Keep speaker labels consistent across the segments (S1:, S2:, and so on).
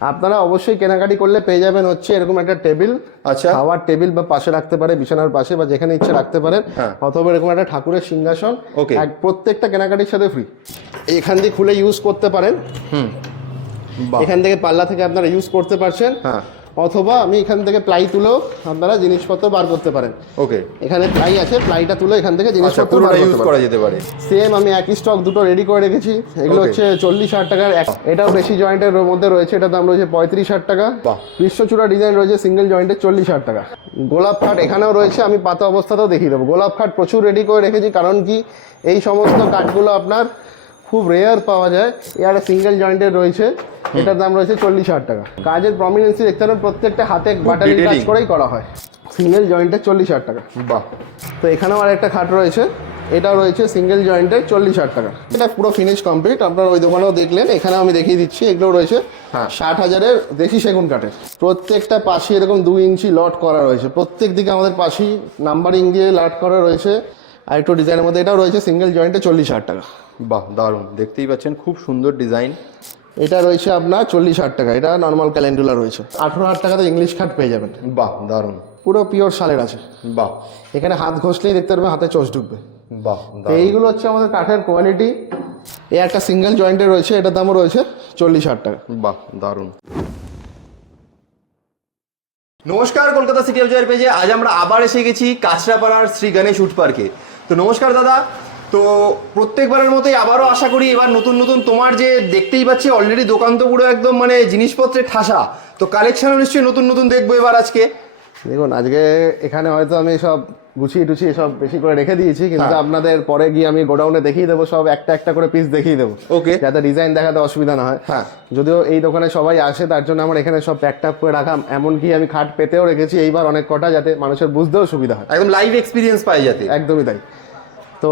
S1: আপনারা অবশ্যই কেনাকাটি করলে পেয়ে যাবেন হচ্ছে এরকম একটা টেবিল
S2: আচ্ছা।
S1: খাওয়ার টেবিল বা পাশে রাখতে পারে বিছানার পাশে বা যেখানে ইচ্ছে রাখতে পারেন
S2: হ্যাঁ।
S1: অথবা এরকম একটা ঠাকুরের সিংহাসন ওকে। প্রত্যেকটা কেনাকাটির সাথে ফ্রি এখান দিয়ে খুলে ইউজ করতে পারেন।
S2: হুম।
S1: এখান থেকে পাল্লা থেকে আপনারা ইউজ করতে পারছেন।
S2: হ্যাঁ।
S1: অথবা আমি এখান থেকে প্লাই তুলেও আপনারা জিনিসপত্র বার করতে পারেন।
S2: ওকে
S1: এখানে প্লাই আছে প্লাইটা তুলে এখান থেকে
S2: আচ্ছা
S1: জিনিসপত্র বার
S2: ইউজ করা যেতে পারে।
S1: সেম আমি একই স্টক দুটো রেডি করে রেখেছি এগুলো হচ্ছে চল্লিশ হাজার টাকার এটাও বেশি জয়েন্টের মধ্যে রয়েছে এটা দাম রয়েছে পঁয়ত্রিশ হাজার টাকা। কৃষ্ণচূড়া ডিজাইন রয়েছে সিঙ্গেল জয়েন্টের চল্লিশ হাজার টাকা। গোলাপ খাট এখানেও রয়েছে আমি পাতা অবস্থাতেও দেখিয়ে দেবো। গোলাপ খাট প্রচুর রেডি করে রেখেছি কারণ কি এই সমস্ত কাঠগুলো আপনার খুব রেয়ার পাওয়া যায়। এর সিঙ্গেল জয়েন্টের রয়েছে। এটার দাম রয়েছে চল্লিশ হাজার টাকা। কাজের প্রমিনেন্সি দেখতে পারেন প্রত্যেকটা হাতে বাটারি কাজ করেই করা হয়। সিঙ্গেল জয়েন্টের চল্লিশ হাজার টাকা।
S2: বাহ।
S1: তো এখানেও আর একটা খাট রয়েছে। এটা রয়েছে সিঙ্গেল জয়েন্টের চল্লিশ হাজার টাকা। এটা পুরো ফিনিশ কমপ্লিট আপনার ওই দোকানেও দেখলেন। এখানে আমি দেখিয়ে দিচ্ছি। এগুলো রয়েছে
S2: হ্যাঁ।
S1: ষাট হাজারের দেশি সেগুন কাঠের। প্রত্যেকটা পাশে এরকম দুই ইঞ্চি লট করা রয়েছে। প্রত্যেক দিকে আমাদের পাশি নাম্বারিং দিয়ে লট করা রয়েছে। আর একটু ডিজাইনের মধ্যে এটাও রয়েছে সিঙ্গেল জয়েন্টে চল্লিশ হাজার টাকা।
S2: বাহ দারুণ। দেখতেই পাচ্ছেন খুব সুন্দর ডিজাইন
S1: এটা রয়েছে আপনার চল্লিশ হাজার টাকা। এটা নর্মাল ক্যালেন্ডুলা রয়েছে। আঠেরো হাজার টাকাতে ইংলিশ খাট পেয়ে যাবেন।
S2: বাহ দারুণ।
S1: পুরো পিওর শালের আছে।
S2: বাহ।
S1: এখানে হাত ঘষলেই দেখতে পারবেন হাতে চোষ ঢুকবে।
S2: বাহ
S1: এইগুলো হচ্ছে আমাদের কাঠের কোয়ালিটি এই একটা সিঙ্গেল জয়েন্টে রয়েছে এটার দামও রয়েছে চল্লিশ হাজার টাকা।
S2: বাহ দারুণ। নমস্কার কলকাতা সিটি অফ জয়ের পেজে আজ আমরা আবার এসে গেছি কাঁচরাপাড়ার শ্রী গণেশ উড পার্কে তো নমস্কার দাদা। তো প্রত্যেকবারের মতোই আবারও আশা করি এবার নতুন নতুন তোমার যে দেখতেই পাচ্ছি অলরেডি দোকান তো পুরো একদম মানে জিনিসপত্রের ঠাসা। তো কালেকশনও নিশ্চয়ই নতুন নতুন দেখব এবার আজকে।
S1: দেখুন আজকে এখানে হয়তো আমি সব গুছিয়ে টুছিয়ে সব বেশি করে রেখে দিয়েছি কিন্তু
S2: হ্যাঁ।
S1: আপনাদের পরে গিয়ে আমি গোডাউনে দেখিয়ে দেবো সব একটা একটা করে পিস দেখিয়ে দেবো।
S2: ওকে
S1: যাতে ডিজাইন দেখাতে অসুবিধা না হয়।
S2: হ্যাঁ।
S1: যদিও এই দোকানে সবাই আসে তার জন্য আমার এখানে সব প্যাক ট্যাপ করে রাখা এমনকি আমি খাট পেতেও রেখেছি এইবার অনেক কটা যাতে মানুষের বুঝতেও সুবিধা হয়।
S2: একদম লাইভ এক্সপিরিয়েন্স পাই যাতে।
S1: একদমই তাই। তো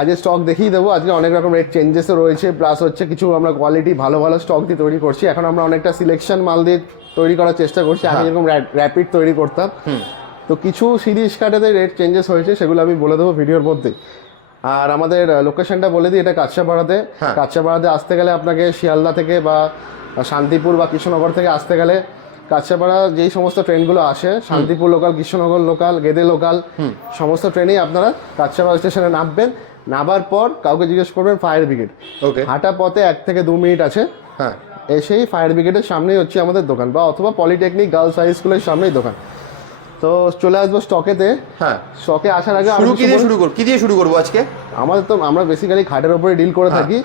S1: আজকে স্টক দেখিয়ে দেবো। আজকে অনেক রকম রেট চেঞ্জেসও রয়েছে। প্লাস হচ্ছে কিছু আমরা কোয়ালিটি ভালো ভালো স্টক দিয়ে তৈরি করছি। এখন আমরা অনেকটা সিলেকশন মাল দিয়ে তৈরি করার চেষ্টা করছি। আগে যেরকম র্যাপিড তৈরি করতাম। তো কিছু সিরিজ কাটাতে রেট চেঞ্জেস হয়েছে সেগুলো আমি বলে দেবো ভিডিওর মধ্যে। আর আমাদের লোকেশনটা বলে দিই এটা কাছাপাড়াতে
S2: হ্যাঁ।
S1: কাছাপাড়াতে আসতে গেলে আপনাকে শিয়ালদা থেকে বা শান্তিপুর বা কৃষ্ণনগর থেকে আসতে গেলে কাছাপাড়া যেই সমস্ত ট্রেনগুলো আসে Shantipur local Krishnanagar local Gede local সমস্ত ট্রেনেই আপনারা কাছাপাড়া স্টেশনে নামবেন। নামার পর কাউকে জিজ্ঞেস করবেন ফায়ার ব্রিগেড।
S2: ওকে।
S1: হাঁটা পথে এক থেকে দু মিনিট আছে।
S2: হ্যাঁ।
S1: এসেই ফায়ার ব্রিগেডের সামনেই হচ্ছে আমাদের দোকান বা অথবা পলিটেকনিক গার্লস হাই স্কুলের সামনেই দোকান। তো চলে আসব স্টকেতে।
S2: হ্যাঁ।
S1: স্টকে আসার আগে
S2: শুরু কি দিয়ে শুরু করব কি দিয়ে শুরু করব আজকে?
S1: আমাদের তো আমরা বেসিক্যালি খাটের উপরে ডিল করে
S2: হ্যাঁ।
S1: থাকি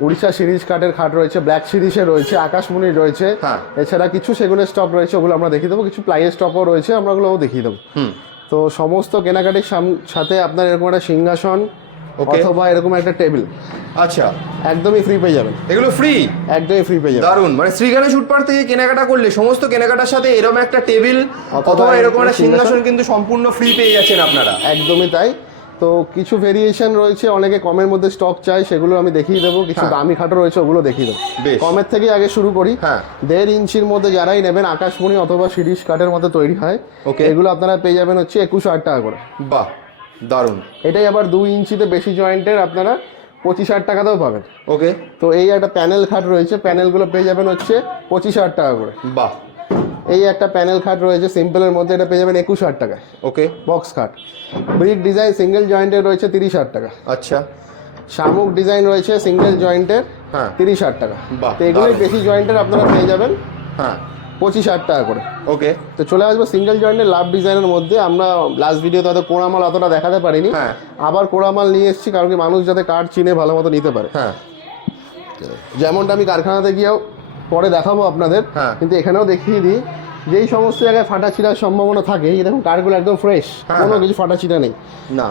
S1: উড়িষ্যা সিরিজ কাঠের খাট রয়েছে ব্ল্যাক সিরিজে রয়েছে আকাশমণি রয়েছে।
S2: হ্যাঁ।
S1: এছাড়া কিছু সেগুনের স্টক রয়েছে ওগুলো আমরা দেখিয়ে দেবো। কিছু প্লাইয়ের স্টকও রয়েছে আমরা ওগুলোও দেখিয়ে দেবো।
S2: হুম।
S1: তো সমস্ত কেনাকাটির সাথে আপনার এরকম একটা সিংহাসন. অথবা এরকম একটা টেবিল।
S2: আচ্ছা।
S1: একদমই ফ্রি পেয়ে যাবেন।
S2: এগুলো ফ্রি
S1: একদমই ফ্রি পেয়ে যাবেন।
S2: দারুণ মানে শ্রীগানে শুটপার থেকে কেনাকাটা করলে সমস্ত কেনাকাটার সাথে এরকম একটা টেবিল
S1: অথবা
S2: এরকম একটা
S1: সিংহাসন
S2: কিন্তু সম্পূর্ণ ফ্রি পেয়ে যাচ্ছেন আপনারা।
S1: একদমই তাই। তো কিছু ভেরিয়েশন রয়েছে অনেকে কমের মধ্যে স্টক চাই সেগুলো আমি দেখিয়ে দেবো। কিছু
S2: হ্যাঁ।
S1: দামি খাটো রয়েছে ওগুলো দেখিয়ে দেবো। কমের থেকে আগে শুরু করি।
S2: হ্যাঁ।
S1: দেড় ইঞ্চির মধ্যে যারাই নেবেন আকাশমণি অথবা শিরিশ কাঠের মধ্যে তৈরি হয়
S2: ওকে।
S1: এগুলো আপনারা পেয়ে যাবেন হচ্ছে একুশ হাজার টাকা করে।
S2: বাহ দারুণ
S1: এটাই আবার দুই ইঞ্চিতে বেশি জয়েন্টের আপনারা পঁচিশ হাজার টাকাতেও পাবেন।
S2: ওকে।
S1: তো এই একটা প্যানেল খাট রয়েছে প্যানেলগুলো পেয়ে যাবেন হচ্ছে পঁচিশ হাজার টাকা করে।
S2: বাহ।
S1: এই একটা প্যানেল খাট রয়েছে সিম্পলের মধ্যে এটা পেয়ে যাবেন একুশ হাজার টাকায়।
S2: ওকে
S1: বক্স খাট। ব্রিক ডিজাইন সিঙ্গেল জয়েন্টের রয়েছে তিরিশ হাজার টাকা।
S2: আচ্ছা।
S1: শামুক ডিজাইন রয়েছে সিঙ্গেল জয়েন্টের
S2: হ্যাঁ।
S1: তিরিশ হাজার টাকা। তো এগুলোই বেশি জয়েন্টের আপনারা পেয়ে যাবেন
S2: হ্যাঁ।
S1: পঁচিশ হাজার টাকা করে।
S2: ওকে
S1: তো চলে আসব সিঙ্গেল জয়েন্টের লাভ ডিজাইনের মধ্যে। আমরা লাস্ট ভিডিওতে হয়তো কোড়ামাল অতটা দেখাতে পারিনি।
S2: হ্যাঁ।
S1: আবার কোড়ামাল নিয়ে এসেছি কারণ কি মানুষ যাতে কাঠ চিনে ভালো মতো নিতে পারে।
S2: হ্যাঁ।
S1: যেমনটা আমি কারখানাতে গিয়েও পরে দেখাবো আপনাদের
S2: হ্যাঁ।
S1: কিন্তু এখানেও দেখিয়ে দিই যেই সমস্ত জায়গায় ফাটা ছিঁড়ার সম্ভাবনা থাকে এই দেখুন কাঠগুলো একদম ফ্রেশ
S2: হ্যাঁ,
S1: কোনো
S2: হ্যাঁ।
S1: কিছু ফাটা ছিঁড়া নেই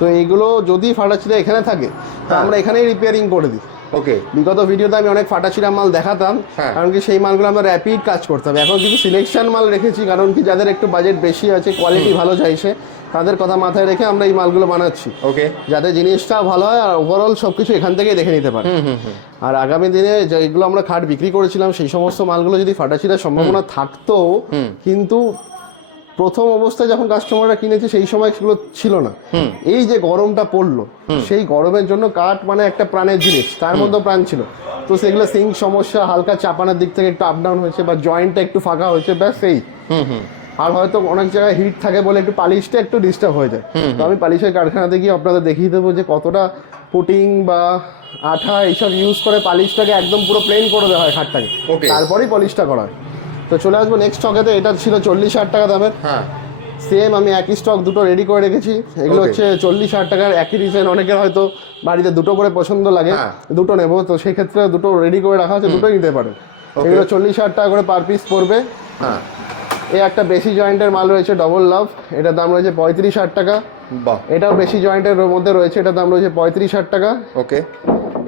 S1: তো এইগুলো যদি ফাটা ছিঁড়া এখানে থাকে তো। আমরা এখানেই রিপেয়ারিং করে দিই
S2: ওকে
S1: বিগত ভিডিওতে আমি অনেক ফাটাছিরা মাল দেখাতাম। কারণ কি সেই মালগুলো আমরা র্যাপিড কাজ করতাম এখন কিছু সিলেকশন মাল রেখেছি কারণ কি যাদের একটু বাজেট বেশি আছে কোয়ালিটি ভালো চাইছে তাদের কথা মাথায় রেখে আমরা এই মালগুলো বানাচ্ছি।
S2: ওকে
S1: যাতে জিনিসটা ভালো হয় আর ওভারঅল সব কিছু এখান থেকেই দেখে নিতে পারে। আর আগামী দিনে যেগুলো আমরা খাট বিক্রি করেছিলাম সেই সমস্ত মালগুলো যদি ফাটাছিরার সম্ভাবনা থাকতো কিন্তু প্রথম অবস্থায় যখন কাস্টমাররা কিনেছে সেই সময় সেগুলো ছিল না। এই যে গরমটা পড়ল সেই গরমের জন্য কাঠ মানে একটা প্রাণের জিনিস তার মধ্যে প্রাণ ছিল। তো সেগুলো সিং সমস্যা হালকা চাপানোর দিক থেকে একটু আপ ডাউন হয়েছে বা জয়েন্টটা একটু ফাঁকা হয়েছে ব্যাস সেই
S2: হুম হুম।
S1: আর হয়তো অনেক জায়গায় হিট থাকে বলে একটু পালিশটা একটু ডিস্টার্ব হয়ে যায়। তো আমি পালিশের কারখানাতে গিয়ে আপনাদের দেখিয়ে দেবো যে কতটা পুটিং বা আঠা এইসব ইউজ করে পালিশটাকে একদম পুরো প্লেন করে দেওয়া হয় খাটটাকে. তারপরেই পলিশটা করা হয়। তো চলে আসব নেক্সট স্টকেতে এটা ছিল চল্লিশ হাজার টাকা দামের।
S2: হ্যাঁ।
S1: সেম আমি একই স্টক দুটো রেডি করে রেখেছি। এগুলো হচ্ছে চল্লিশ হাজার টাকার একই ডিজাইন অনেকের হয়তো বাড়িতে দুটো করে পছন্দ লাগে।
S2: হ্যাঁ।
S1: দুটো নেব। তো সেক্ষেত্রে দুটো রেডি করে রাখা আছে দুটোই নিতে পারে এগুলো চল্লিশ হাজার টাকা করে পার পিস পড়বে।
S2: হ্যাঁ।
S1: এই একটা বেশি জয়েন্টের মাল রয়েছে ডবল লাভ এটার দাম রয়েছে পঁয়ত্রিশ হাজার টাকা। এটাও বেশি জয়েন্টের মধ্যে রয়েছে এটার দাম রয়েছে পঁয়ত্রিশ হাজার টাকা।
S2: ওকে।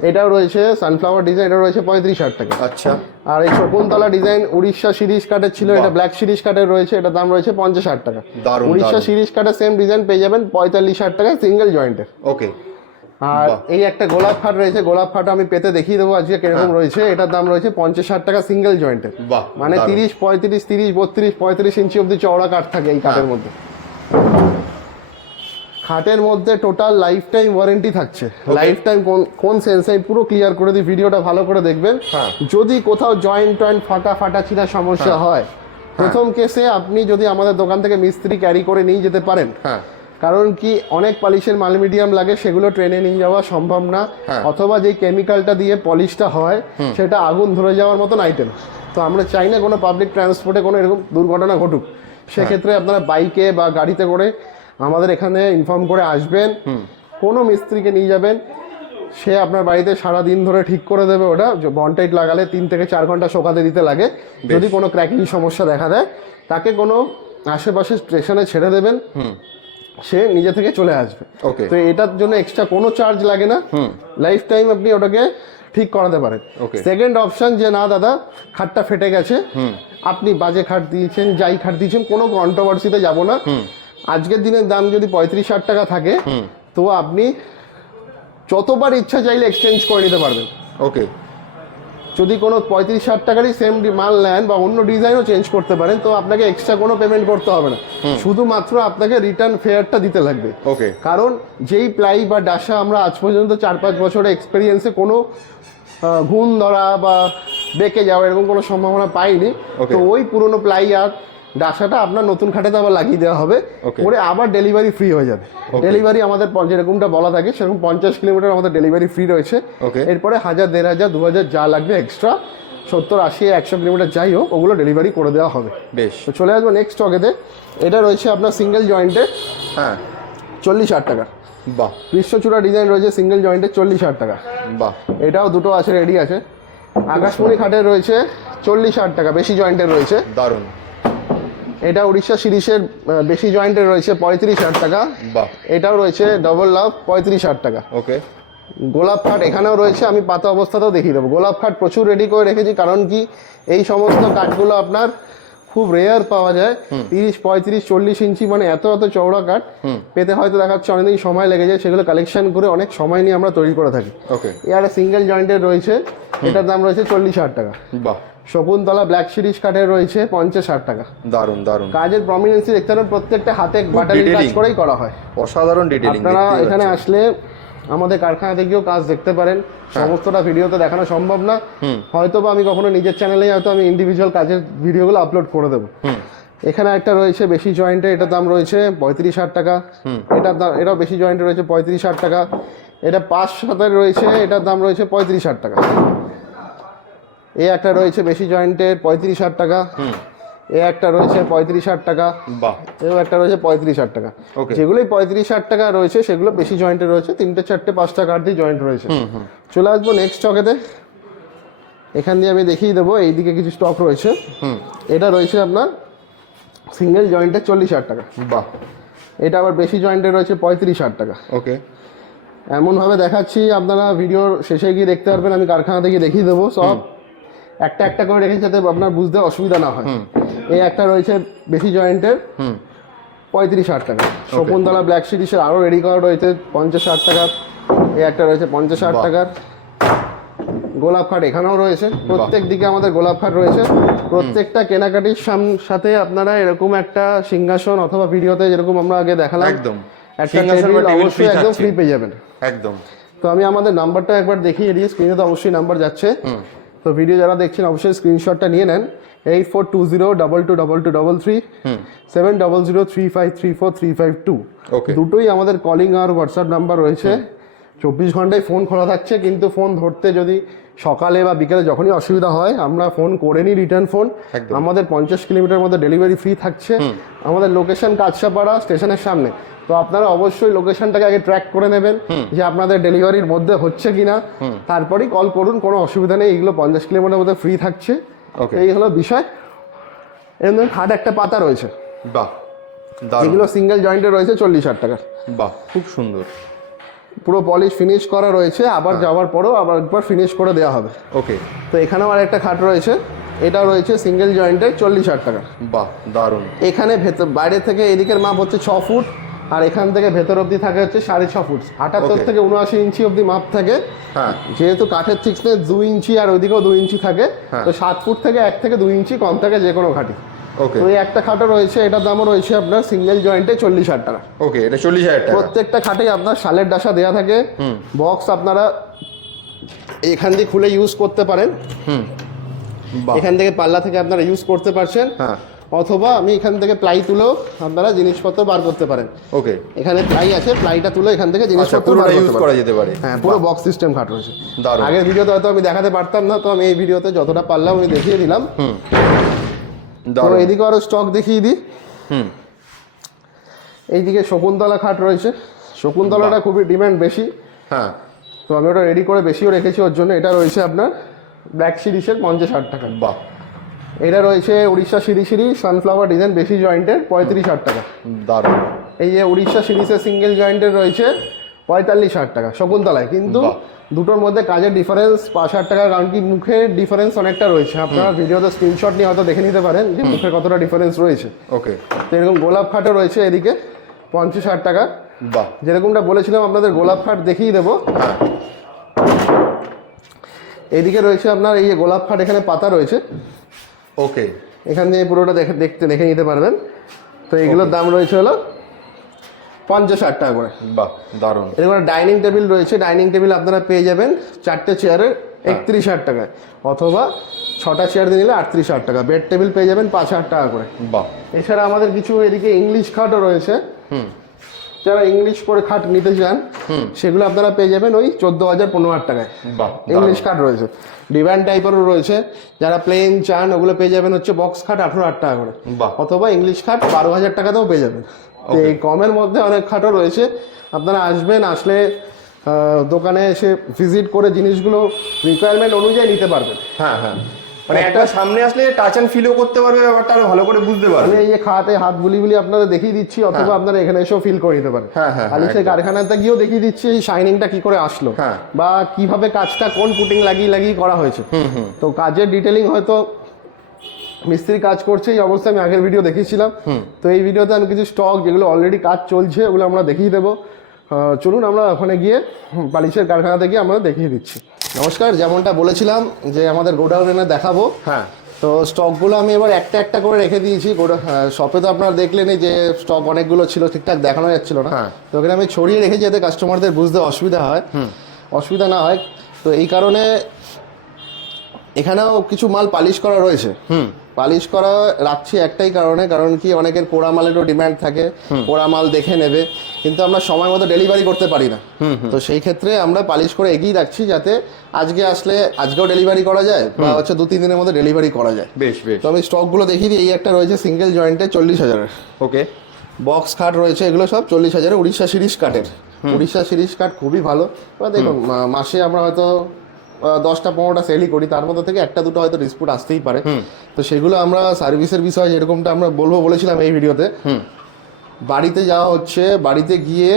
S1: এটাও রয়েছে সানফ্লাওয়ার ডিজাইন এটা রয়েছে পঁয়ত্রিশ হাজার টাকা।
S2: আচ্ছা।
S1: আর এই শকুন্তলা ডিজাইন উড়িষ্যা সিরিজ কাটের ছিল এটা ব্ল্যাক সিরিজ কাটের রয়েছে এটার দাম রয়েছে পঞ্চাশ হাজার টাকা। উড়িষ্যা। সিরিজ কাটের সেম ডিজাইন পেয়ে যাবেন পঁয়তাল্লিশ হাজার টাকা সিঙ্গেল জয়েন্টের
S2: ওকে।
S1: আর এই একটা গোলাপ ফাট রয়েছে গোলাপ ফাট আমি পেতে দেখিয়ে দেবো আজকে কীরকম রয়েছে। এটার দাম রয়েছে পঞ্চাশ ষাট টাকা সিঙ্গেল জয়েন্টের মানে তিরিশ পঁয়ত্রিশ তিরিশ বত্রিশ পঁয়ত্রিশ ইঞ্চি অব্দি চওড়া কাঠ থাকে এই কাঠের
S2: হ্যাঁ।
S1: মধ্যে। খাটের মধ্যে টোটাল লাইফ টাইম ওয়ারেন্টি থাকছে। লাইফ টাইম কোন কোন সেন্সাই পুরো ক্লিয়ার করে দিই ভিডিওটা ভালো করে দেখবেন।
S2: হ্যাঁ।
S1: যদি কোথাও জয়েন্ট টয়েন্ট ফাটা ফাটা ছিঁড়া সমস্যা হয়। প্রথম কেসে আপনি যদি আমাদের দোকান থেকে মিস্ত্রি ক্যারি করে নিয়ে যেতে পারেন
S2: হ্যাঁ।
S1: কারণ কি অনেক পলিশের মাল মিডিয়াম লাগে সেগুলো ট্রেনে নিয়ে যাওয়া সম্ভব না।
S2: হ্যাঁ।
S1: অথবা যে কেমিক্যালটা দিয়ে পলিশটা হয় সেটা আগুন ধরে যাওয়ার মতন আইটেম তো আমরা চাই না কোনো পাবলিক ট্রান্সপোর্টে কোনো এরকম দুর্ঘটনা ঘটুক। সেক্ষেত্রে আপনারা বাইকে বা গাড়িতে করে আমাদের এখানে ইনফর্ম করে আসবেন। কোনো মিস্ত্রিকে নিয়ে যাবেন। সে আপনার বাড়িতে সারা দিন ধরে ঠিক করে দেবে ওটা। বনটাইট লাগালে তিন থেকে চার ঘণ্টা শোকাতে দিতে লাগে। যদি কোনো ক্র্যাকিং সমস্যা দেখা দেয় তাকে কোনো আশেপাশে স্টেশনে ছেড়ে দেবেন। সে নিজে থেকে চলে আসবে।
S2: ওকে
S1: তো এটার জন্য এক্সট্রা কোনো চার্জ লাগে না। লাইফ টাইম আপনি ওটাকে ঠিক করাতে পারেন. সেকেন্ড অপশন যে না দাদা খাটটা ফেটে গেছে। আপনি বাজে খাট দিয়েছেন যাই খাট দিয়েছেন কোনো কন্ট্রোভার্সিতে যাব না। আজকের দিনের দাম যদি পঁয়ত্রিশ ষাট টাকা থাকে তো আপনি যতবার ইচ্ছা চাইলে এক্সচেঞ্জ করে নিতে পারবেন।
S2: ওকে
S1: যদি কোনো পঁয়ত্রিশ ষাট টাকারই সেম মাল নেন বা অন্য ডিজাইনও চেঞ্জ করতে পারেন তো আপনাকে এক্সট্রা কোনো পেমেন্ট করতে হবে না। শুধুমাত্র আপনাকে রিটার্ন ফেয়ারটা দিতে লাগবে।
S2: ওকে।
S1: কারণ যেই প্লাই বা ডাসা আমরা আজ পর্যন্ত চার পাঁচ বছরের এক্সপিরিয়েন্সে কোনো ঘুম ঘুণ ধরা বা বেঁকে যাওয়া এরকম কোনো সম্ভাবনা পাইনি. তো ওই পুরনো প্লাই আর ডাসাটা আপনার নতুন খাটেতে আবার লাগিয়ে দেওয়া হবে. করে আবার ডেলিভারি ফ্রি হয়ে যাবে। ডেলিভারি আমাদের যেরকমটা বলা থাকে সেরকম পঞ্চাশ কিলোমিটার আমাদের ডেলিভারি ফ্রি রয়েছে. এরপরে হাজার দেড় হাজার দু হাজার যা লাগবে এক্সট্রা সত্তর আশি একশো কিলোমিটার যাই হোক ওগুলো ডেলিভারি করে দেওয়া হবে।
S2: বেশ।
S1: তো চলে আসব নেক্সট স্টকেতে এটা রয়েছে আপনার সিঙ্গেল জয়েন্টে
S2: হ্যাঁ।
S1: চল্লিশ হাজার টাকা।
S2: বাহ।
S1: বিশ্বচূড়া ডিজাইন রয়েছে সিঙ্গেল জয়েন্টে চল্লিশ হাজার টাকা।
S2: বাহ।
S1: এটাও দুটো আছে রেডি আছে। আকাশমণি খাটের রয়েছে চল্লিশ হাজার টাকা বেশি জয়েন্টের রয়েছে।
S2: দারুণ।
S1: এটা উড়িষ্যা সিরিজের বেশি জয়েন্টের রয়েছে পঁয়ত্রিশ হাজার টাকা।
S2: বাহ।
S1: এটাও রয়েছে ডবল লাভ পঁয়ত্রিশ হাজার টাকা।
S2: ওকে
S1: গোলাপ খাট এখানেও রয়েছে আমি পাতা অবস্থাতেও দেখিয়ে দেবো। গোলাপ খাট প্রচুর রেডি করে রেখেছি কারণ কি এই সমস্ত কাঠগুলো আপনার খুব রেয়ার পাওয়া যায়। তিরিশ পঁয়ত্রিশ চল্লিশ ইঞ্চি মানে এত এত চওড়া কাঠ। পেতে হয়তো দেখাচ্ছে অনেকদিন সময় লেগে যায় সেগুলো কালেকশন করে অনেক সময় নিয়ে আমরা তৈরি করে থাকি।
S2: ওকে
S1: এর সিঙ্গেল জয়েন্টের রয়েছে এটার দাম রয়েছে চল্লিশ হাজার টাকা।
S2: বাহ।
S1: শকুন্তলা ব্ল্যাক সিরিজ কাঠের রয়েছে পঞ্চাশ হাজার টাকা।
S2: দারুণ দারুণ
S1: কাজের প্রমিনেন্সি দেখতে পারেন প্রত্যেকটা হাতে বাটারি কাজ করেই করা হয়।
S2: অসাধারণ ডিটেলিং
S1: আপনারা এখানে আসলে আমাদের কারখানাতে গিয়েও কাজ দেখতে পারেন। সমস্তটা ভিডিওতে দেখানো সম্ভব না। হয়তো বা আমি কখনো নিজের চ্যানেলে হয়তো আমি ইন্ডিভিজুয়াল কাজের ভিডিওগুলো আপলোড করে দেবো। এখানে একটা রয়েছে বেশি জয়েন্টে এটার দাম রয়েছে পঁয়ত্রিশ হাজার টাকা। এটার দাম এটাও বেশি জয়েন্টে রয়েছে পঁয়ত্রিশ হাজার টাকা। এটা পাঁচ সাতের রয়েছে এটার দাম রয়েছে পঁয়ত্রিশ হাজার টাকা। এ একটা রয়েছে বেশি জয়েন্টের পঁয়ত্রিশ হাজার টাকা। এ একটা রয়েছে পঁয়ত্রিশ হাজার টাকা।
S2: বাহ।
S1: এও একটা রয়েছে পঁয়ত্রিশ হাজার টাকা. যেগুলোই পঁয়ত্রিশ হাজার টাকা রয়েছে সেগুলো বেশি জয়েন্টে রয়েছে। তিনটে চারটে পাঁচটা কাঠ দিয়ে জয়েন্ট রয়েছে। চলে আসব নেক্সট স্টকেতে এখান দিয়ে আমি দেখিয়ে দেবো এইদিকে কিছু স্টক রয়েছে। এটা রয়েছে আপনার সিঙ্গেল জয়েন্টে চল্লিশ হাজার টাকা।
S2: বাহ।
S1: এটা আবার বেশি জয়েন্টে রয়েছে পঁয়ত্রিশ হাজার টাকা।
S2: ওকে।
S1: এমনভাবে দেখাচ্ছি আপনারা ভিডিওর শেষে গিয়ে দেখতে পারবেন আমি কারখানা থেকে দেখিয়ে দেবো সব। একটা একটা করে রেখেছি যাতে আপনার বুঝতে অসুবিধা না হয়। এই একটা রয়েছে বেশি জয়েন্টের। পঁয়ত্রিশ হাজার টাকা। শকুন্তলা ব্ল্যাক সিরিজের আরও রেডি করা রয়েছে পঞ্চাশ ষাট টাকার এই একটা রয়েছে পঞ্চাশ ষাট। টাকার। গোলাপ খাট এখানেও রয়েছে। প্রত্যেক দিকে আমাদের গোলাপ খাট রয়েছে। প্রত্যেকটা কেনাকাটির সাথে আপনারা এরকম একটা সিংহাসন অথবা ভিডিওতে যেরকম আমরা আগে দেখালাম
S2: একদম।
S1: একটা টেবিল
S2: টেবিল
S1: অবশ্যই একদম ফ্রি পেয়ে যাবেন।
S2: একদম।
S1: তো আমি আমাদের নাম্বারটা একবার দেখিয়ে দিই স্ক্রিনে তো অবশ্যই নাম্বার যাচ্ছে। তো ভিডিও যারা দেখছেন অবশ্যই স্ক্রিনশটটা নিয়ে নেন। Eight four two zero double two double two double three seven double zero three five three four three five two দুটোই আমাদের কলিং আর হোয়াটসঅ্যাপ নাম্বার রয়েছে। চব্বিশ ঘন্টায় ফোন খোলা থাকছে কিন্তু ফোন ধরতে যদি সকালে বা বিকেলে যখনই অসুবিধা হয় আমরা ফোন করে নিই রিটার্ন ফোন আমাদের পঞ্চাশ কিলোমিটার মধ্যে ডেলিভারি ফ্রি থাকছে। আমাদের লোকেশন কাছাপাড়া স্টেশনের সামনে। তো আপনারা অবশ্যই লোকেশনটাকে আগে ট্র্যাক করে নেবেন যে আপনাদের ডেলিভারির মধ্যে হচ্ছে কিনা। তারপরেই কল করুন কোনো অসুবিধা নেই এইগুলো পঞ্চাশ কিলোমিটার মধ্যে ফ্রি থাকছে. এই হলো বিষয়। এর মধ্যে হাট একটা পাতা রয়েছে।
S2: বাহ দারুণ।
S1: এগুলো সিঙ্গেল জয়েন্টে রয়েছে চল্লিশ হাজার টাকা
S2: বাহ খুব সুন্দর।
S1: পুরো পলিশ ফিনিশ করা রয়েছে আবার যাওয়ার পরেও আবার একবার ফিনিশ করে দেওয়া হবে।
S2: ওকে
S1: তো এখানেও আর একটা খাট রয়েছে এটা রয়েছে সিঙ্গেল জয়েন্টে চল্লিশ হাজার টাকা।
S2: বাহ দারুণ।
S1: এখানে ভেতর বাইরে থেকে এদিকের মাপ হচ্ছে ছ ফুট। আর এখান থেকে ভেতর অবধি থাকে হচ্ছে সাড়ে ছ ফুট। আটাত্তর থেকে উনআশি ইঞ্চি অবধি মাপ থাকে।
S2: হ্যাঁ।
S1: যেহেতু কাঠের থিকনেস দুই ইঞ্চি আর ওইদিকেও দুই ইঞ্চি থাকে
S2: হ্যাঁ।
S1: তো সাত ফুট থেকে এক থেকে দুই ইঞ্চি কম থাকে যে কোনো তো এই একটা খাটও রয়েছে এটার দামও রয়েছে আপনার সিঙ্গেল জয়েন্টে চল্লিশ হাজার টাকা।
S2: ওকে এটা চল্লিশ হাজার টাকা।
S1: প্রত্যেকটা খাটেই আপনার শালের ডাসা দেওয়া থাকে। বক্স আপনারা এখান দিয়ে খুলে ইউজ করতে পারেন। এখান থেকে পাল্লা থেকে আপনারা ইউজ করতে পারছেন।
S2: হ্যাঁ।
S1: অথবা আমি এখান থেকে প্লাই তুলেও আপনারা জিনিসপত্র বার করতে পারেন।
S2: ওকে
S1: এখানে প্লাই আছে প্লাইটা তুলে এখান থেকে
S2: আচ্ছা
S1: জিনিসপত্র বার
S2: ইউজ করা যেতে পারে।
S1: হ্যাঁ পুরো বক্স সিস্টেম খাট রয়েছে আগের ভিডিওতে হয়তো আমি দেখাতে পারতাম না তো আমি এই ভিডিওতে যতটা পারলাম আমি দেখিয়ে দিলাম। তো এদিকে আরও স্টক দেখিয়ে দিই।
S2: হুম।
S1: এইদিকে শকুন্তলা খাট রয়েছে। শকুন্তলাটা খুবই ডিমান্ড বেশি।
S2: হ্যাঁ।
S1: তো আমি ওটা রেডি করে বেশিও রেখেছি ওর জন্য এটা রয়েছে আপনার ব্ল্যাক সিরিজের পঞ্চাশ ষাট টাকা।
S2: বাহ।
S1: এটা রয়েছে উড়িষ্যা সিরি সিরি সানফ্লাওয়ার ডিজাইন বেশি জয়েন্টের পঁয়ত্রিশ ষাট টাকা।
S2: দারুণ।
S1: এই যে উড়িষ্যা সিরিজের সিঙ্গেল জয়েন্টের রয়েছে পঁয়তাল্লিশ ষাট টাকা শকুন্তলায়। কিন্তু দুটোর মধ্যে কাজের ডিফারেন্স পাঁচ হাজার টাকা কারণ কি মুখের ডিফারেন্স অনেকটা রয়েছে। আপনারা ভিডিওতে স্ক্রিনশট নিয়ে হয়তো দেখে নিতে পারেন যে মুখে কতটা ডিফারেন্স রয়েছে।
S2: ওকে
S1: তো এরকম গোলাপ খাটও রয়েছে এদিকে পঞ্চাশ ষাট টাকা।
S2: বাহ।
S1: যেরকমটা বলেছিলাম আপনাদের গোলাপ খাট দেখিয়ে দেবো।
S2: হ্যাঁ।
S1: এদিকে রয়েছে আপনার এই যে গোলাপ খাট এখানে পাতা রয়েছে।
S2: ওকে
S1: এখান দিয়ে পুরোটা দেখে দেখতে দেখে নিতে পারবেন। তো এগুলোর দাম রয়েছে হলো পঞ্চাশ ষাট টাকা করে।
S2: বাহ দারুণ।
S1: এরকম ডাইনিং টেবিল রয়েছে। ডাইনিং টেবিল আপনারা পেয়ে যাবেন চারটে চেয়ারের একত্রিশ হাজার টাকায় অথবা ছটা চেয়ার দিয়ে নিলে আটত্রিশ হাজার টাকা। বেড টেবিল পেয়ে যাবেন পাঁচ হাজার টাকা করে।
S2: বাহ।
S1: এছাড়া আমাদের কিছু এদিকে ইংলিশ খাটও রয়েছে।
S2: হুম।
S1: যারা ইংলিশ করে খাট নিতে চান সেগুলো আপনারা পেয়ে যাবেন ওই চোদ্দ হাজার পনেরো হাজার টাকায়। ইংলিশ খাট রয়েছে। ডিভান টাইপেরও রয়েছে। যারা প্লেন চান ওগুলো পেয়ে যাবেন হচ্ছে বক্স খাট আঠেরো হাজার টাকা করে। অথবা ইংলিশ খাট বারো হাজার টাকাতেও পেয়ে যাবেন। এই কমের মধ্যে অনেক খাটও রয়েছে। আপনারা আসবেন আসলে দোকানে এসে ভিজিট করে জিনিসগুলো রিকোয়ারমেন্ট অনুযায়ী নিতে পারবেন।
S2: হ্যাঁ হ্যাঁ। মানে একটা সামনে আসলে টাচ অ্যান্ড ফিলও করতে পারবে ব্যাপারটা আরও ভালো করে বুঝতে পারবে।
S1: এই যে খাতে হাত বুলি বুলি আপনাদের দেখিয়ে দিচ্ছি অথবা আপনারা এখানে এসেও ফিল করে নিতে পারেন।
S2: হ্যাঁ, হ্যাঁ,
S1: আলিশের কারখানাতে গিয়েও দেখিয়ে দিচ্ছি এই শাইনিংটা কি করে আসলো
S2: হ্যাঁ।
S1: বা কীভাবে কাজটা কোন পুটিং লাগিয়ে লাগিয়ে করা হয়েছে। তো কাজের ডিটেলিং হয়তো মিস্ত্রি কাজ করছে এই অবস্থায় আমি আগের ভিডিও দেখিয়েছিলাম। তো এই ভিডিওতে আমি কিছু স্টক যেগুলো অলরেডি কাজ চলছে ওগুলো আমরা দেখিয়ে দেবো। চলুন আমরা ওখানে গিয়ে হুম, পালিশের কারখানাতে গিয়ে আমরা দেখিয়ে দিচ্ছি। নমস্কার যেমনটা বলেছিলাম যে আমাদের গোডাউনে দেখাবো।
S2: হ্যাঁ।
S1: তো স্টকগুলো আমি এবার একটা একটা করে রেখে দিয়েছি। শপে তো আপনার দেখলেনই যে স্টক অনেকগুলো ছিল ঠিকঠাক দেখানো যাচ্ছিল না।
S2: হ্যাঁ।
S1: তো ওখানে আমি ছড়িয়ে রেখে যাতে কাস্টমারদের বুঝতে অসুবিধা হয় অসুবিধা না হয়। তো এই কারণে এখানেও কিছু মাল পালিশ করা রয়েছে।
S2: হুম।
S1: পালিশ করা রাখছি একটাই কারণে কারণ কি অনেকের পোড়া মালেরও ডিমান্ড থাকে পোড়া মাল দেখে নেবে কিন্তু আমরা সময় মতো ডেলিভারি করতে পারি না। তো সেই ক্ষেত্রে আমরা পালিশ করে এগিয়ে রাখছি যাতে আজকে আসলে আজকেও ডেলিভারি করা যায় বা হচ্ছে দু তিন দিনের মধ্যে ডেলিভারি করা যায়।
S2: বেশ বেশ।
S1: তো আমি স্টকগুলো দেখিয়ে দিই এই একটা রয়েছে সিঙ্গেল জয়েন্টে চল্লিশ হাজারের।
S2: ওকে।
S1: বক্স খাট রয়েছে এগুলো সব চল্লিশ হাজারের উড়িষ্যা সিরিজ কাঠের উড়িষ্যা সিরিজ কাঠ খুবই ভালো। দেখুন মাসে আমরা হয়তো দশটা পনেরোটা সেলই করি। তার মধ্যে থেকে একটা দুটো হয়তো ডিসপুট আসতেই পারে। তো সেগুলো আমরা সার্ভিসের বিষয়ে যেরকমটা আমরা বলব বলেছিলাম এই ভিডিওতে বাড়িতে যাওয়া হচ্ছে বাড়িতে গিয়ে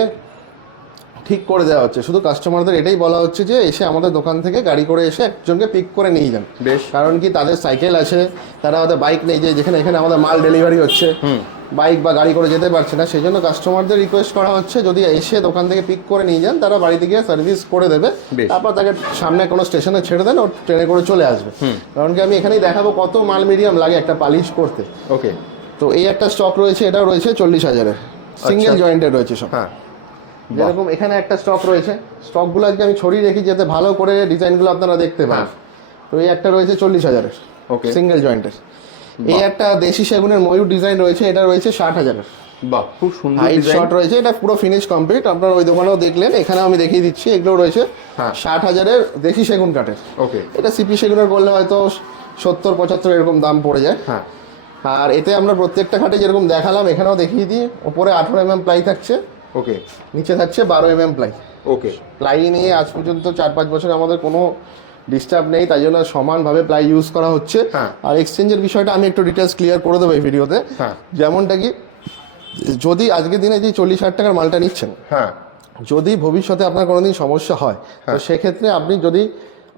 S1: ঠিক করে দেওয়া হচ্ছে। শুধু কাস্টমারদের এটাই বলা হচ্ছে যে এসে আমাদের দোকান থেকে গাড়ি করে এসে একজনকে পিক করে নিয়ে যান।
S2: বেশ।
S1: কারণ কি তাদের সাইকেল আছে তারা হয়তো বাইক নেই যে যেখানে এখানে আমাদের মাল ডেলিভারি হচ্ছে। বাইক বা গাড়ি করে যেতে পারছে না সেই জন্য কাস্টমারদের রিকোয়েস্ট করা হচ্ছে যদি এসে দোকান থেকে পিক করে নিয়ে যান তারা বাড়িতে গিয়ে সার্ভিস করে দেবে। তারপর তাকে সামনে কোনো স্টেশনে ছেড়ে দেন ও ট্রেনে করে চলে আসবে। কারণ কি আমি এখানেই দেখাবো কত মাল মিডিয়াম লাগে একটা পালিশ করতে।
S2: ওকে।
S1: তো এই একটা স্টক রয়েছে এটাও রয়েছে চল্লিশ হাজারের। সিঙ্গেল জয়েন্টের রয়েছে সব।
S2: হ্যাঁ।
S1: যেরকম এখানে একটা স্টক রয়েছে স্টকগুলো আজকে আমি ছড়িয়ে রেখি যাতে ভালো করে ডিজাইনগুলো আপনারা দেখতে পান তো এই একটা রয়েছে চল্লিশ হাজারের।
S2: ওকে।
S1: সিঙ্গেল জয়েন্টের এই একটা দেশি সেগুনের ময়ূর ডিজাইন রয়েছে এটা রয়েছে ষাট হাজারের।
S2: বাহ খুব সুন্দর
S1: শট রয়েছে এটা পুরো ফিনিশ কমপ্লিট আপনার ওই দোকানেও দেখলেন এখানে আমি দেখিয়ে দিচ্ছি এগুলো রয়েছে
S2: হ্যাঁ।
S1: ষাট হাজারের দেশি সেগুন কাঠের।
S2: ওকে।
S1: এটা সিপি সেগুনের করলে হয়তো সত্তর পঁচাত্তর এরকম দাম পড়ে যায়।
S2: হ্যাঁ।
S1: আর এতে আমরা প্রত্যেকটা খাটে যেরকম দেখালাম এখানেও দেখিয়ে দিই ওপরে আঠেরো এম এম প্লাই থাকছে।
S2: ওকে।
S1: নিচে থাকছে বারো M M ply
S2: okay.
S1: Ply নিয়ে আজ পর্যন্ত চার পাঁচ বছর আমাদের কোনো ডিস্টার্ব নেই তাই জন্য সমানভাবে প্লাই ইউজ করা হচ্ছে।
S2: হ্যাঁ।
S1: আর এক্সচেঞ্জের বিষয়টা আমি একটু ডিটেলস ক্লিয়ার করে দেবো এই ভিডিওতে
S2: হ্যাঁ।
S1: যেমনটা কি যদি আজকের দিনে যে চল্লিশ হাজার টাকার মালটা নিচ্ছেন
S2: হ্যাঁ।
S1: যদি ভবিষ্যতে আপনার কোনোদিন সমস্যা হয় তো সেক্ষেত্রে আপনি যদি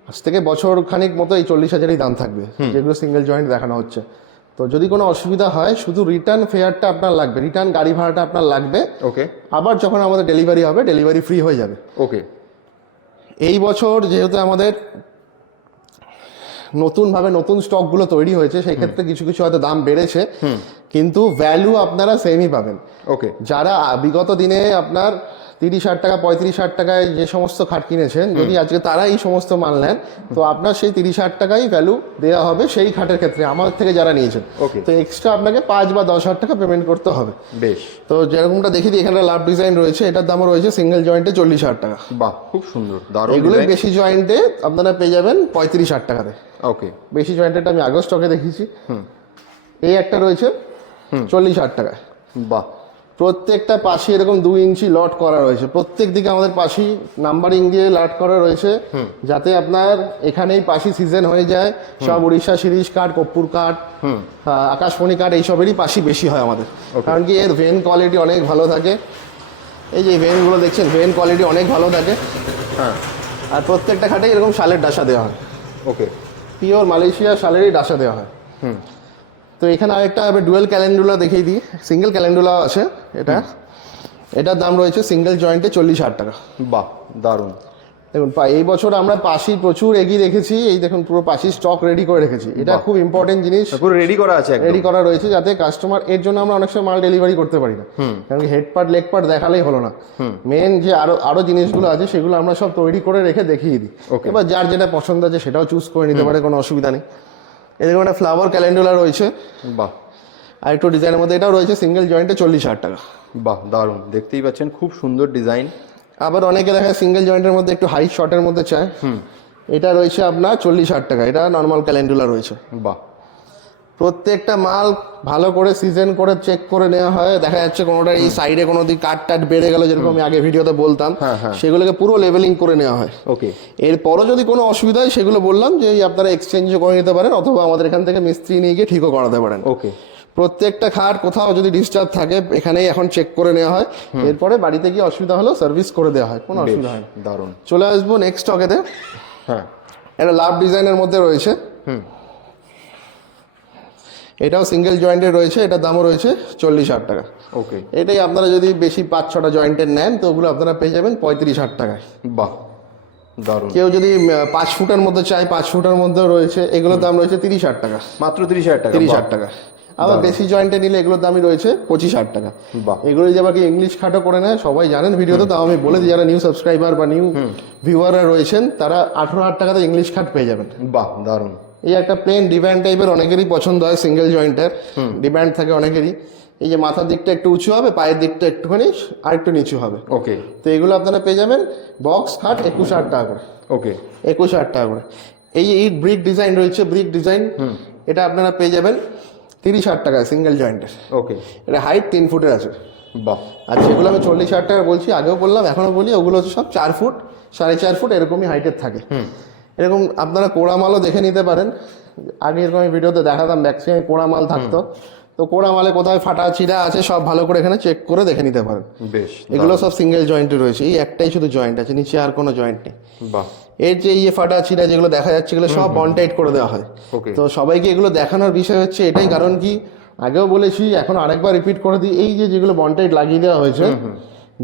S1: আজ থেকে বছর খানিক মতো এই চল্লিশ হাজারই দাম থাকবে যেগুলো সিঙ্গেল জয়েন্ট দেখানো হচ্ছে। তো যদি কোনো অসুবিধা হয় শুধু রিটার্ন ফেয়ারটা আপনার লাগবে রিটার্ন গাড়ি ভাড়াটা আপনার লাগবে।
S2: ওকে।
S1: আবার যখন আমাদের ডেলিভারি হবে ডেলিভারি ফ্রি হয়ে যাবে।
S2: ওকে।
S1: এই বছর যেহেতু আমাদের নতুনভাবে নতুন স্টকগুলো তৈরি হয়েছে সেই ক্ষেত্রে কিছু কিছু হয়তো দাম বেড়েছে কিন্তু ভ্যালু আপনারা সেমই পাবেন।
S2: ওকে
S1: যারা বিগত দিনে আপনার তিরিশ হাজার টাকা পঁয়ত্রিশ হাজার টাকায় যে সমস্ত খাট কিনেছেন যদি আজকে তারা এই সমস্ত মাল নেন তো আপনার সেই তিরিশ হাজার টাকাই ভ্যালু দেওয়া হবে সেই খাটের ক্ষেত্রে আমার থেকে যারা নিয়েছেন. তো এক্সট্রা আপনাকে পাঁচ বা দশ হাজার টাকা পেমেন্ট করতে হবে।
S2: বেশ।
S1: তো যেরকমটা দেখি দিই এখানে লাভ ডিজাইন রয়েছে এটার দামও রয়েছে সিঙ্গেল জয়েন্টে চল্লিশ হাজার টাকা।
S2: বাহ খুব সুন্দর দারুণ
S1: এগুলো বেশি জয়েন্টে আপনারা পেয়ে যাবেন পঁয়ত্রিশ হাজার টাকাতে।
S2: ওকে
S1: বেশি জয়েন্টেডটা আমি আগস্ট স্টকে দেখিয়েছি। এই একটা রয়েছে চল্লিশ হাজার টাকা
S2: বাহ
S1: প্রত্যেকটা পাশে এরকম দুই ইঞ্চি লট করা রয়েছে। প্রত্যেক দিকে আমাদের পাশি নাম্বারিং দিয়ে লট করা রয়েছে। যাতে আপনার এখানেই পাশি সিজন হয়ে যায়। সব উড়িষ্যা শিরিষ কাঠ কপ্পুর কাঠ আকাশমণি কাঠ এইসবেরই পাশি বেশি হয় আমাদের। কারণ কি এর ভেন কোয়ালিটি অনেক ভালো থাকে। এই যে ভেনগুলো দেখছেন ভেন কোয়ালিটি অনেক ভালো থাকে।
S2: হ্যাঁ।
S1: আর প্রত্যেকটা খাটে এরকম শালের ডাসা দেওয়া হয়।
S2: ওকে
S1: পিওর মালয়েশিয়া শালেরই ডাসা দেওয়া হয়।
S2: হুম।
S1: তো এখানে আরেকটা ডুয়েল ক্যালেন্ডুলা দেখিয়ে দিই। সিঙ্গেল ক্যালেন্ডুলা আছে। এটা? এটার দাম রয়েছে সিঙ্গেল জয়েন্টে চল্লিশ হাজার টাকা।
S2: বাহ দারুণ।
S1: দেখুন এই বছর আমরা পাশি প্রচুর এগিয়ে রেখেছি। এই দেখুন পুরো পাশি স্টক রেডি করে রেখেছি। এটা খুব ইম্পর্টেন্ট জিনিস।
S2: পুরো রেডি করা আছে
S1: রেডি করা রয়েছে যাতে কাস্টমার এর জন্য আমরা অনেক সময় মাল ডেলিভারি করতে পারি না। কারণ হেড পার্ট লেগ পার্ট দেখালেই হলো না। মেন যে আরও আরও জিনিসগুলো আছে সেগুলো আমরা সব তৈরি করে রেখে দেখিয়ে দিই. এবার যার যেটা পছন্দ আছে সেটাও চুজ করে নিতে পারে কোনো অসুবিধা নেই। এরকম একটা ফ্লাওয়ার ক্যালেন্ডুলা রয়েছে।
S2: বাহ।
S1: আর একটু ডিজাইনের মধ্যে এটাও রয়েছে সিঙ্গেল জয়েন্টে চল্লিশ হাজার টাকা।
S2: বাহ দারুণ। দেখতেই পাচ্ছেন খুব সুন্দর ডিজাইন
S1: আবার অনেকে দেখা যায় সিঙ্গেল জয়েন্টের মধ্যে একটু হাই শর্টের মধ্যে চায়। এটা রয়েছে আপনার চল্লিশ হাজার টাকা। এটা নর্মাল ক্যালেন্ডুলা রয়েছে।
S2: বাহ।
S1: প্রত্যেকটা মাল ভালো করে সিজন করে চেক করে নেওয়া হয়। দেখা যাচ্ছে কোনোটা এই সাইডে কোনো দিক কাট টাট বেড়ে গেল যেরকম আমি আগে ভিডিওতে বলতাম।
S2: হ্যাঁ, হ্যাঁ।
S1: সেগুলোকে পুরো লেভেলিং করে নেওয়া হয়।
S2: ওকে।
S1: এরপরও যদি কোনো অসুবিধা হয় সেগুলো বললাম যে আপনারা এক্সচেঞ্জও করে নিতে পারেন অথবা আমাদের এখান থেকে মিস্ত্রি নিয়ে গিয়ে ঠিকও করাতে পারেন।
S2: ওকে।
S1: প্রত্যেকটা খাট কোথাও যদি ডিস্টার্ব থাকে এখানেই এখন চেক করে নেওয়া হয়। এরপরে বাড়িতে গিয়ে অসুবিধা হলেও সার্ভিস করে দেওয়া হয়। কোনো অসুবিধা হয় না।
S2: দারুণ।
S1: চলে আসব নেক্সট স্টকেতে
S2: হ্যাঁ।
S1: এটা লাভ ডিজাইনের মধ্যে রয়েছে।
S2: হুম।
S1: এটাও সিঙ্গেল জয়েন্টের রয়েছে এটার দামও রয়েছে চল্লিশ হাজার টাকা।
S2: ওকে
S1: এটাই আপনারা যদি বেশি পাঁচ ছটা জয়েন্টের নেন তো ওগুলো আপনারা পেয়ে যাবেন পঁয়ত্রিশ হাজার টাকায়।
S2: বাহ দারুণ।
S1: কেউ যদি পাঁচ ফুটের মধ্যে চায় পাঁচ ফুটের মধ্যেও রয়েছে এগুলোর দাম রয়েছে তিরিশ হাজার টাকা।
S2: মাত্র তিরিশ হাজার টাকা
S1: তিরিশ হাজার টাকা। আবার বেশি জয়েন্টে নিলে এগুলোর দামই রয়েছে পঁচিশ হাজার টাকা।
S2: বাহ।
S1: এগুলো যে আবার কি ইংলিশ খাটো করে নেয় সবাই জানেন ভিডিওতে তাও আমি বলে দিই যারা নিউ সাবস্ক্রাইবার বা নিউ ভিউয়াররা রয়েছেন তারা আঠারো হাজার টাকাতে ইংলিশ খাট পেয়ে যাবেন।
S2: বাহ দারুণ।
S1: এই একটা প্লেন ডিব্যান্ড টাইপের অনেকেরই পছন্দ হয় সিঙ্গেল জয়েন্টের ডিব্যান্ড থাকে অনেকেরই। এই যে মাথার দিকটা একটু উঁচু হবে পায়ের দিকটা একটুখানি আর একটু নিচু হবে।
S2: ওকে।
S1: তো এগুলো আপনারা পেয়ে যাবেন বক্স খাট একুশ হাজার টাকা করে।
S2: ওকে।
S1: একুশ হাজার টাকা করে। এই যে এই ব্রিক ডিজাইন রয়েছে ব্রিক ডিজাইন এটা আপনারা পেয়ে যাবেন। তিরিশ হাজার টাকায় সিঙ্গেল জয়েন্টের
S2: ওকে
S1: এটা হাইট তিন ফুটের আছে।
S2: বাহ।
S1: আর যেগুলো আমি চল্লিশ হাজার টাকা বলছি আগেও বললাম এখনও বলি ওগুলো হচ্ছে সব চার ফুট সাড়ে চার ফুট এরকমই হাইটের থাকে। এরকম আপনারা কোড়ামালও দেখে নিতে পারেন। আগে এরকম আমি ভিডিওতে দেখাতাম ম্যাক্সিমাম কোড়ামাল থাকতো। তো কোড়া মালে কোথায় ফাটা চিরা আছে সব ভালো করে এখানে চেক করে দেখে নিতে পারেন।
S2: বেশ
S1: এগুলো সব সিঙ্গেল জয়েন্টে রয়েছে এই একটাই শুধু জয়েন্ট আছে নিচে আর কোনো জয়েন্ট নেই।
S2: বাহ।
S1: এর যে ইয়ে ফাটা ছিঁড়া যেগুলো দেখা যাচ্ছে এগুলো সব বন্টাইট করে দেওয়া হয়। তো সবাইকে এগুলো দেখানোর বিষয় হচ্ছে এটাই কারণ কি আগেও বলেছি এখন আরেকবার রিপিট করে দিই এই যে যেগুলো বন্টাইট লাগিয়ে দেওয়া হয়েছে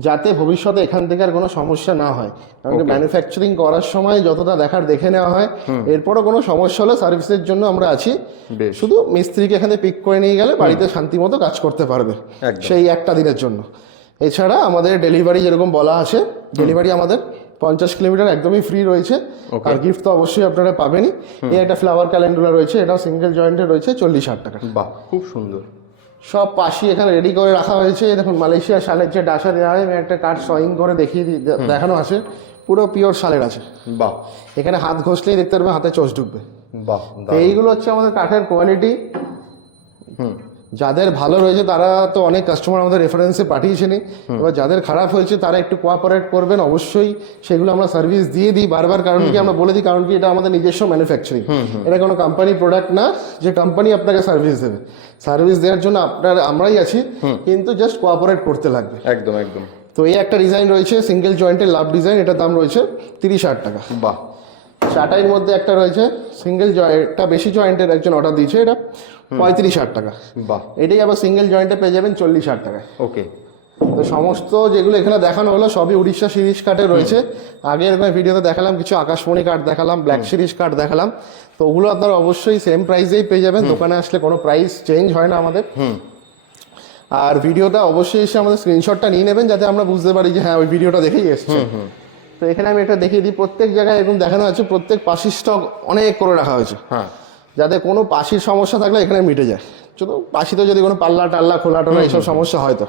S1: যাতে ভবিষ্যতে এখান থেকে আর কোনো সমস্যা না হয়। কারণ ম্যানুফ্যাকচারিং করার সময় যতটা দেখার দেখে নেওয়া হয় এরপরও কোনো সমস্যা হলে সার্ভিসের জন্য আমরা আছি। শুধু মিস্ত্রিকে এখানে পিক করে নিয়ে গেলে বাড়িতে শান্তি মতো কাজ করতে পারবে সেই একটা দিনের জন্য। এছাড়া আমাদের ডেলিভারি যেরকম বলা আছে ডেলিভারি আমাদের পঞ্চাশ কিলোমিটার একদমই ফ্রি রয়েছে। আর গিফট তো অবশ্যই আপনারা পাবেনই। এই একটা ফ্লাওয়ার ক্যালেন্ডুলা রয়েছে এটাও সিঙ্গেল জয়েন্টে রয়েছে চল্লিশ হাজার টাকা।
S2: বাহ খুব সুন্দর।
S1: সব পাশি এখানে রেডি করে রাখা হয়েছে। দেখুন মালয়েশিয়া শালের যে ডাসা দেওয়া হয় আমি একটা কাঠ সয়িং করে দেখিয়ে দিই দেখানো আছে। পুরো পিওর শালের আছে।
S2: বাহ।
S1: এখানে হাত ঘষলেই দেখতে পারবে হাতে চোষ ঢুকবে।
S2: বাহ
S1: এইগুলো হচ্ছে আমাদের কাঠের কোয়ালিটি যাদের ভালো রয়েছে তারা তো অনেক কাস্টমার আমাদের রেফারেন্সে পাঠিয়েছেন এবার যাদের খারাপ হয়েছে তারা একটু কোঅপারেট করবেন অবশ্যই সেগুলো আমরা সার্ভিস দিয়ে দিই। বারবার কারণ কি আমরা বলে দিই কারণ কি এটা আমাদের নিজস্ব ম্যানুফ্যাকচারিং এটা কোনো কোম্পানি প্রোডাক্ট না যে কোম্পানি আপনাকে সার্ভিস দেবে। সার্ভিস দেওয়ার জন্য আপনার আমরাই আছি কিন্তু জাস্ট কোঅপারেট করতে লাগবে।
S2: একদম একদম।
S1: তো এই একটা ডিজাইন রয়েছে সিঙ্গেল জয়েন্টের লাভ ডিজাইন এটার দাম রয়েছে তিরিশ হাজার টাকা।
S2: বাহ।
S1: চাটাইয়ের মধ্যে একটা রয়েছে সিঙ্গেল জয়েন্টটা বেশি জয়েন্টের একজন অর্ডার দিয়েছে এটা পঁয়ত্রিশ হাজার টাকা।
S2: বাহ।
S1: এটাই আবার সিঙ্গেল জয়েন্টে পেয়ে যাবেন চল্লিশ হাজার টাকায়।
S2: ওকে
S1: তো সমস্ত যেগুলো এখানে দেখানো হলো সবই উড়িষ্যা সিরিজ কার্ডে রয়েছে। আগে এরকম ভিডিওতে দেখালাম কিছু আকাশমণি কার্ড দেখালাম ব্ল্যাক সিরিজ কার্ড দেখালাম। তো ওগুলো আপনারা অবশ্যই সেম প্রাইসেই পেয়ে যাবেন। দোকানে আসলে কোনো প্রাইস চেঞ্জ হয় না আমাদের। আর ভিডিওটা অবশ্যই এসে আমাদের স্ক্রিনশটটা নিয়ে নেবেন যাতে আমরা বুঝতে পারি যে হ্যাঁ ওই ভিডিওটা দেখেই এসছে। তো এখানে আমি এটা দেখিয়ে দিই প্রত্যেক জায়গায় এরকম দেখানো আছে প্রত্যেক পাশির স্টক অনেক করে রাখা হয়েছে।
S2: হ্যাঁ।
S1: যাতে কোনো পাশির সমস্যা থাকলে এখানে মিটে যায়। শুধু পাশিতে যদি কোনো পাল্লা টাল্লা খোলা টোলা এইসব সমস্যা হয় তো।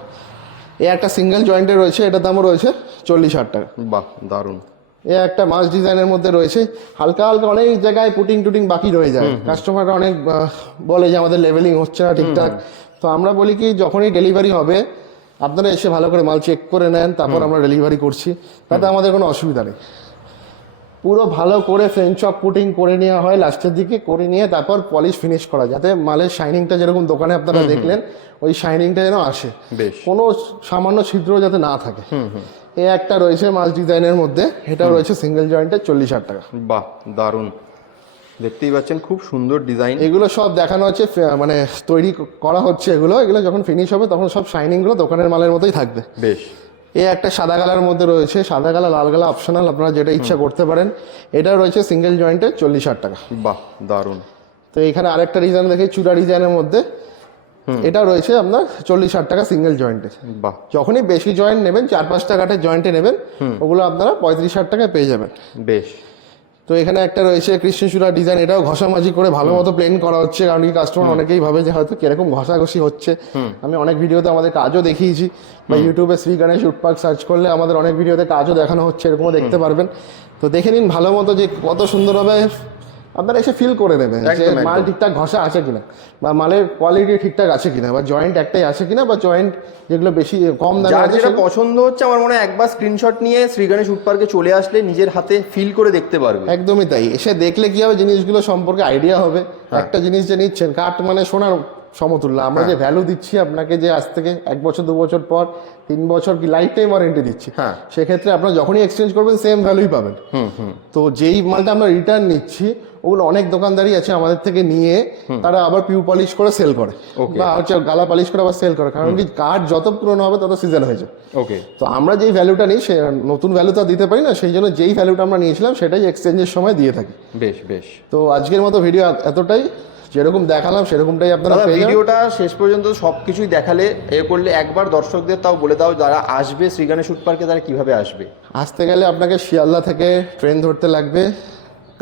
S1: এ একটা সিঙ্গেল জয়েন্টে রয়েছে এটার দামও রয়েছে চল্লিশ হাজার টাকা।
S2: বাহ দারুণ।
S1: এ একটা মাছ ডিজাইনের মধ্যে রয়েছে হালকা হালকা অনেক জায়গায় পুটিং টুটিং বাকি রয়ে যায়। কাস্টমাররা অনেক বলে যে আমাদের লেভেলিং হচ্ছে না ঠিকঠাক। তো আমরা বলি কি যখনই ডেলিভারি হবে আপনারা এসে ভালো করে মাল চেক করে নেন তারপর আমরা ডেলিভারি করছি। তাতে আমাদের কোনো অসুবিধা নেই। পুরো ভালো করে ফ্রেঞ্চ চপ পুটিং করে নেওয়া হয় লাস্টের দিকে করে নিয়ে তারপর পলিশ ফিনিশ করা যাতে মালের শাইনিংটা যেরকম দোকানে আপনারা দেখলেন ওই শাইনিংটা যেন আসে। কোনো সামান্য ছিদ্র যাতে না থাকে। এ একটা রয়েছে মাছ ডিজাইনের মধ্যে এটা রয়েছে সিঙ্গেল জয়েন্টে চল্লিশ হাজার টাকা।
S2: বাহ দারুণ। দেখতেই পাচ্ছেন খুব সুন্দর ডিজাইন
S1: এগুলো সব দেখানো হচ্ছে মানে তৈরি করা হচ্ছে এগুলো। এগুলো যখন ফিনিশ হবে তখন সব শাইনিংগুলো দোকানের মালের মতোই থাকবে।
S2: বেশ।
S1: এ একটা সাদা কালার মধ্যে রয়েছে সাদা কালার লাল কালার অপশনাল আপনারা যেটা ইচ্ছা করতে পারেন। এটা রয়েছে সিঙ্গেল জয়েন্টে চল্লিশ হাজার টাকা।
S2: বাহ দারুণ।
S1: তো এখানে আরেকটা ডিজাইন দেখি চূড়া ডিজাইনের মধ্যে। এটা রয়েছে আপনার চল্লিশ হাজার টাকা সিঙ্গেল জয়েন্টে
S2: বাহ।
S1: যখনই বেশি জয়েন্ট নেবেন চার পাঁচটা কাঠের জয়েন্টে নেবেন ওগুলো আপনারা পঁয়ত্রিশ হাজার টাকায় পেয়ে যাবেন।
S2: বেশ।
S1: তো এখানে একটা রয়েছে কৃষ্ণচূড়া ডিজাইন এটাও ঘষামাজি করে ভালো মতো প্লেন করা হচ্ছে কারণ কি কাস্টমার অনেকেই ভাবে যে হয়তো কীরকম ঘষাঘষি হচ্ছে। আমি অনেক ভিডিওতে আমাদের কাজও দেখিয়েছি। বা ইউটিউবে শ্রী গণেশ উটপাক সার্চ করলে আমাদের অনেক ভিডিওতে কাজও দেখানো হচ্ছে এরকমও দেখতে পারবেন। তো দেখে নিন ভালো মতো যে কত সুন্দরভাবে আপনারা এসে ফিল করে নেবেন যে। মাল ঠিকঠাক ঘষা আছে কিনা বা মালের কোয়ালিটি ঠিকঠাক আছে কিনা বা জয়েন্ট একটাই আছে কিনা বা জয়েন্ট যেগুলো বেশি কম দামে আছে
S2: যেটা পছন্দ হচ্ছে আমার মনে হয় একবার স্ক্রিনশট নিয়ে শ্রী গণেশ উড পার্কে চলে আসলে নিজের হাতে ফিল করে দেখতে পারবে।
S1: একদমই তাই। এসে দেখলে কি হবে জিনিসগুলো সম্পর্কে আইডিয়া হবে। একটা জিনিস যে নিচ্ছেন কাঠ মানে সোনার সমতুল্য। আমরা যে ভ্যালু দিচ্ছি আপনাকে যে আজ থেকে এক বছর দু বছর পর তিন বছর কি লাইফ টাইম ওয়ারেন্টি দিচ্ছি
S2: হ্যাঁ।
S1: সেক্ষেত্রে আপনারা যখনই এক্সচেঞ্জ করবেন সেম ভ্যালুই পাবেন। তো যেই মালটা আমরা রিটার্ন নিচ্ছি ওগুলো অনেক দোকানদারই আছে আমাদের থেকে নিয়ে তারা আবার পিউ পলিশ করে সেল করে. বা হচ্ছে গালা পলিশ করে আবার সেল করে কারণ কি কাঠ যত পুরনো হবে তত সিজন হয়ে যায়
S2: ওকে
S1: তো আমরা যেই ভ্যালুটা নিই সে নতুন ভ্যালু তো আর দিতে পারি না সেই জন্য যেই ভ্যালুটা আমরা নিয়েছিলাম সেটাই এক্সচেঞ্জের সময় দিয়ে থাকি।
S2: বেশ বেশ।
S1: তো আজকের মতো ভিডিও এতটাই। যেরকম দেখালাম সেরকমটাই আপনারা
S2: ভিডিওটা শেষ পর্যন্ত সব কিছুই দেখালে এ করলে একবার দর্শকদের তাও বলে দাও যারা আসবে শ্রীগানে শুট পার্কে তারা কীভাবে আসবে।
S1: আসতে গেলে আপনাকে শিয়ালদা থেকে ট্রেন ধরতে লাগবে।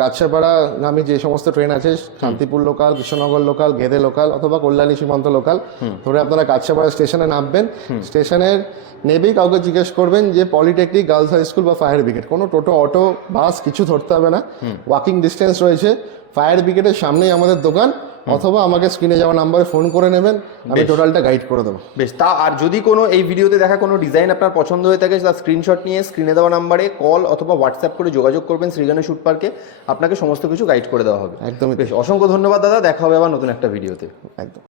S1: কাছাপাড়া নামে যে সমস্ত ট্রেন আছে Shantipur local Krishnanagar local Gede local অথবা কল্যাণী সীমান্ত লোকাল ধরে আপনারা কাছাপাড়া স্টেশনে নামবেন। স্টেশনের নেবেই কাউকে জিজ্ঞেস করবেন যে পলিটেকনিক গার্লস হাই স্কুল বা ফায়ার ব্রিগেড কোনো টোটো অটো বাস কিছু ধরতে হবে না। ওয়াকিং ডিস্টেন্স রয়েছে। ফায়ার ব্রিগেডের সামনেই আমাদের দোকান। অথবা আমাকে স্ক্রিনে যাওয়া নাম্বারে ফোন করে নেবেন আমি টোটালটা গাইড করে দেবো।
S2: বেশ তা আর যদি কোনো এই ভিডিওতে দেখা কোনো ডিজাইন আপনার পছন্দ হয়ে থাকে তার স্ক্রিনশট নিয়ে স্ক্রিনে দেওয়া নাম্বারে কল অথবা হোয়াটসঅ্যাপ করে যোগাযোগ করবেন শ্রী শুট পার্কে আপনাকে সমস্ত কিছু গাইড করে দেওয়া হবে।
S1: একদমই
S2: বেশ অসংখ্য ধন্যবাদ দাদা দেখা হবে আবার নতুন একটা ভিডিওতে
S1: একদম।